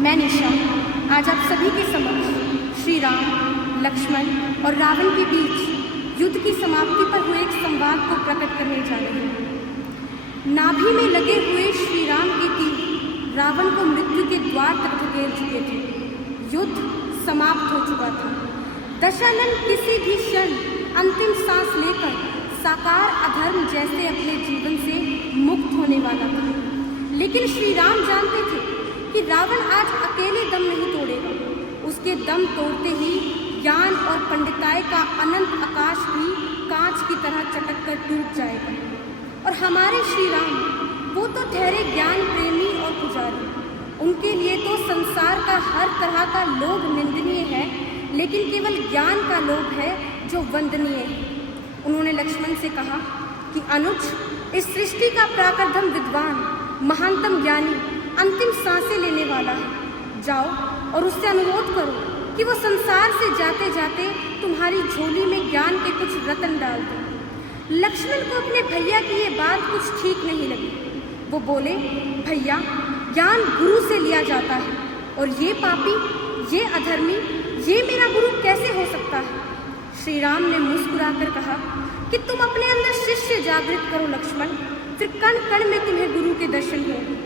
मैं निशा आज आप सभी के समक्ष श्री राम, लक्ष्मण और रावण के बीच युद्ध की समाप्ति पर हुए एक संवाद को प्रकट करने जा रही हूँ। नाभि में लगे हुए श्री राम के तीर रावण को मृत्यु के द्वार तक धकेल चुके थे। युद्ध समाप्त हो चुका था। दशानन किसी भी क्षण अंतिम सांस लेकर साकार अधर्म जैसे अपने जीवन से मुक्त होने वाला था। लेकिन श्री राम जानते थे कि रावण आज अकेले दम नहीं तोड़ेगा। उसके दम तोड़ते ही ज्ञान और पंडिताई का अनंत आकाश भी कांच की तरह चटक कर टूट जाएगा। और हमारे श्री राम, वो तो ठहरे ज्ञान प्रेमी और पुजारी। उनके लिए तो संसार का हर तरह का लोभ निंदनीय है, लेकिन केवल ज्ञान का लोभ है जो वंदनीय है। उन्होंने लक्ष्मण से कहा कि अनुज, इस सृष्टि का प्राकर्धम विद्वान, महानतम ज्ञानी, अंतिम सांसें लेने वाला है। जाओ और उससे अनुरोध करो कि वो संसार से जाते जाते तुम्हारी झोली में ज्ञान के कुछ रत्न डाल दे। लक्ष्मण को अपने भैया की ये बात कुछ ठीक नहीं लगी। वो बोले, भैया, ज्ञान गुरु से लिया जाता है और ये पापी, ये अधर्मी, ये मेरा गुरु कैसे हो सकता है? श्री राम ने मुस्कुराकर कहा कि तुम अपने अंदर शिष्य जागृत करो लक्ष्मण, फिर कण कण में तुम्हें गुरु के दर्शन होंगे।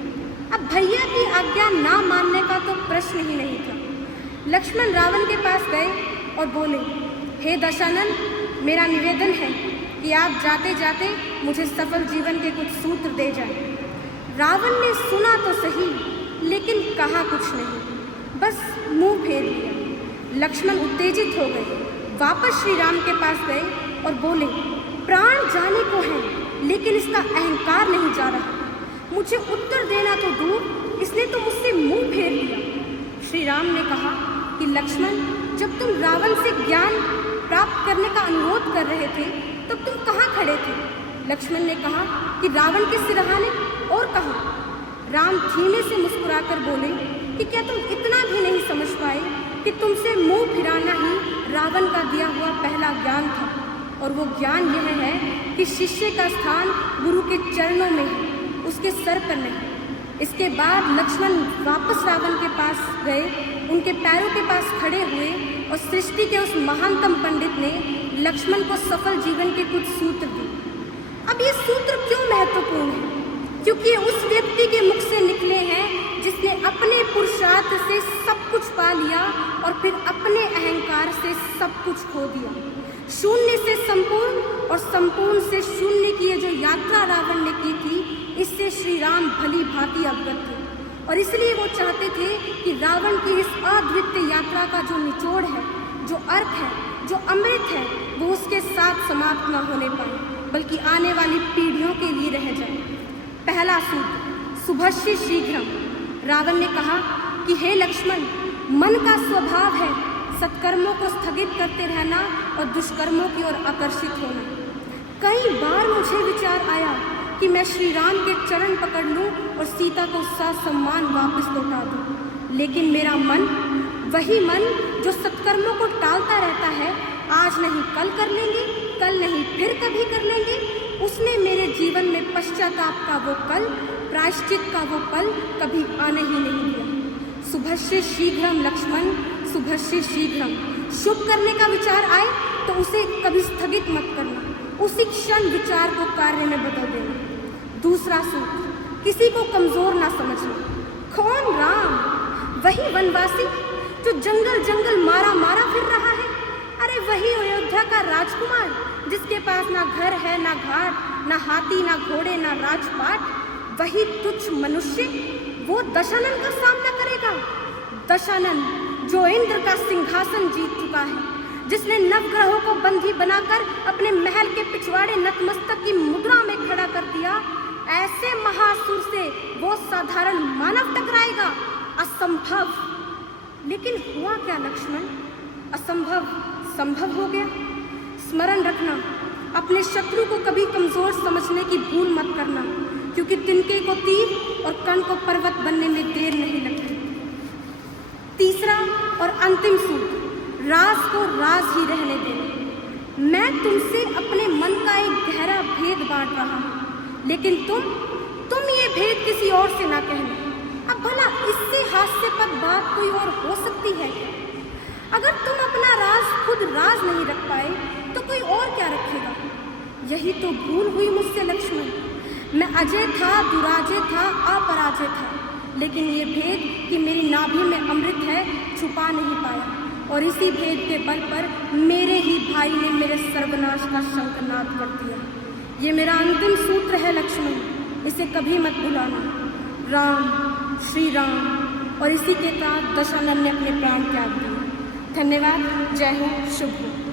अब भैया की आज्ञा ना मानने का तो प्रश्न ही नहीं था। लक्ष्मण रावण के पास गए और बोले, हे दशानन, मेरा निवेदन है कि आप जाते जाते मुझे सफल जीवन के कुछ सूत्र दे जाएं। रावण ने सुना तो सही, लेकिन कहा कुछ नहीं, बस मुंह फेर लिया। लक्ष्मण उत्तेजित हो गए, वापस श्री राम के पास गए और बोले, प्राण जाने को है, लेकिन इसका अहंकार नहीं जा रहा। मुझे उत्तर देना तो दूर, इसने तो मुझसे मुंह फेर लिया। श्री राम ने कहा कि लक्ष्मण, जब तुम रावण से ज्ञान प्राप्त करने का अनुरोध कर रहे थे, तब तुम कहाँ खड़े थे? लक्ष्मण ने कहा कि रावण के सिरहाने। और कहा। राम धीमे से मुस्कुराकर बोले कि क्या तुम इतना भी नहीं समझ पाए कि तुमसे मुंह फिराना ही रावण का दिया हुआ पहला ज्ञान था? और वो ज्ञान यह है कि शिष्य का स्थान गुरु के चरणों में है, उसके सर पर नहीं। इसके बाद लक्ष्मण वापस रावण के पास गए, उनके पैरों के पास खड़े हुए और सृष्टि के उस महानतम पंडित ने लक्ष्मण को सफल जीवन के कुछ सूत्र दिए। अब ये सूत्र क्यों महत्वपूर्ण है? क्योंकि उस व्यक्ति के मुख से निकले हैं जिसने अपने पुरुषार्थ से सब कुछ पा लिया और फिर अपने अहंकार से सब कुछ खो दिया। शून्य से संपूर्ण और संपूर्ण से शून्य की ये जो यात्रा रावण ने की थी, इससे श्री राम भली भांति अवगत थे और इसलिए वो चाहते थे कि रावण की इस अद्वितीय यात्रा का जो निचोड़ है, जो अर्थ है, जो अमृत है, वो उसके साथ समाप्त न होने पाए, बल्कि आने वाली पीढ़ियों के लिए रह जाए। पहला सूत्र, शुभस्य शीघ्रम। रावण ने कहा कि हे लक्ष्मण, मन का स्वभाव है सत्कर्मों को स्थगित करते रहना और दुष्कर्मों की ओर आकर्षित होना। कई बार मुझे विचार आया कि मैं श्री राम के चरण पकड़ लूं और सीता को ससम्मान वापस लौटा दूं, लेकिन मेरा मन, वही मन जो सत्कर्मों को टालता रहता है, आज नहीं कल कर लेंगे, कल नहीं फिर कभी कर लेंगे, उसने मेरे जीवन में पश्चाताप का वो कल, प्रायश्चित का वो पल कभी आने ही नहीं दिया। शुभस्य शीघ्रम लक्ष्मण, शुभस्य शीघ्रम। शुभ करने का विचार आए तो उसे कभी स्थगित मत करना, उसी क्षण विचार को कार्य में बदल देना। दूसरा सूत्र, किसी को कमजोर ना समझना। कौन? राम, वही वनवासी जो जंगल जंगल मारा मारा फिर रहा है। अरे वही अयोध्या का राजकुमार जिसके पास ना घर है, ना घाट, ना हाथी, ना घोड़े, ना राजपाट। वही तुच्छ मनुष्य, वो दशानन का सामना करेगा। दशानन जो इंद्र का सिंहासन जीत चुका है, जिसने नवग्रहों को बंदी बनाकर अपने महल के पिछवाड़े नतमस्तक की मुद्रा में खड़ा कर दिया, ऐसे महासुर से वो साधारण मानव टकराएगा? असंभव। लेकिन हुआ क्या लक्ष्मण? असंभव संभव हो गया। स्मरण रखना, अपने शत्रु को कभी कमजोर समझने की भूल मत करना, क्योंकि तिनके को तीर और कण को पर्वत बनने में देर नहीं लगती। तीसरा और अंतिम सूत्र, राज को राज ही रहने देना। मैं तुमसे अपने मन का एक गहरा भेद बांट रहा हूँ, लेकिन तुम ये भेद किसी और से ना कहना। अब भला इससे हास्यास्पद बात कोई और हो सकती है क्या? अगर तुम अपना राज खुद राज नहीं रख पाए तो कोई और क्या रखेगा? यही तो भूल हुई मुझसे लक्ष्मण। मैं अजय था, दुराजय था, अपराजय था, लेकिन ये भेद कि मेरी नाभि में अमृत है छुपा नहीं पाया, और इसी भेद के बल पर मेरे ही भाई ने मेरे सर्वनाश का शंखनाद कर दिया। ये मेरा अंतिम सूत्र है लक्ष्मण, इसे कभी मत भुलाना। राम, श्री राम। और इसी के साथ दशानन ने अपने प्राण त्याग दिए। धन्यवाद। जय हो, शुभ हो।